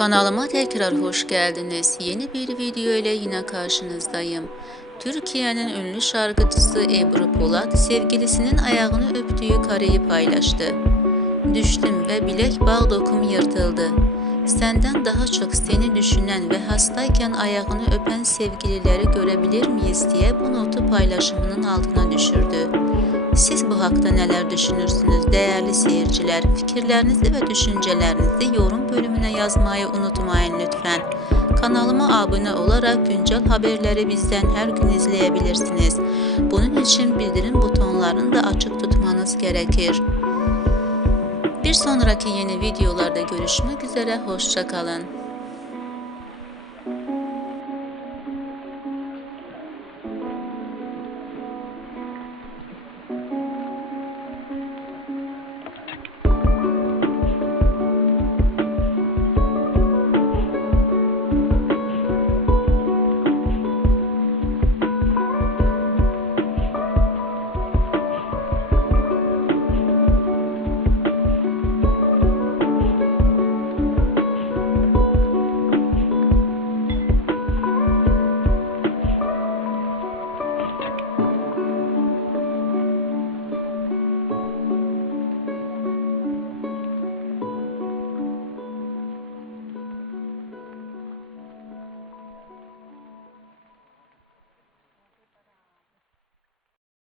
Kanalıma tekrar hoş geldiniz. Yeni bir video ile yine karşınızdayım. Türkiye'nin ünlü şarkıcısı Ebru Polat sevgilisinin ayağını öptüğü kareyi paylaştı. Düştüm ve bilek bağ dokum yırtıldı. Senden daha çok seni düşünen ve hastayken ayağını öpen sevgilileri görebilir miyiz diye bu notu paylaşımının altına düşürdü. Siz bu hakta neler düşünürsünüz değerli seyirciler? Fikirlerinizi ve düşüncelerinizi yorum bölümüne yazmayı unutmayın lütfen. Kanalıma abone olarak güncel haberleri bizden her gün izleyebilirsiniz. Bunun için bildirim butonlarını da açık tutmanız gerekir. Bir sonraki yeni videolarda görüşmek üzere, hoşçakalın.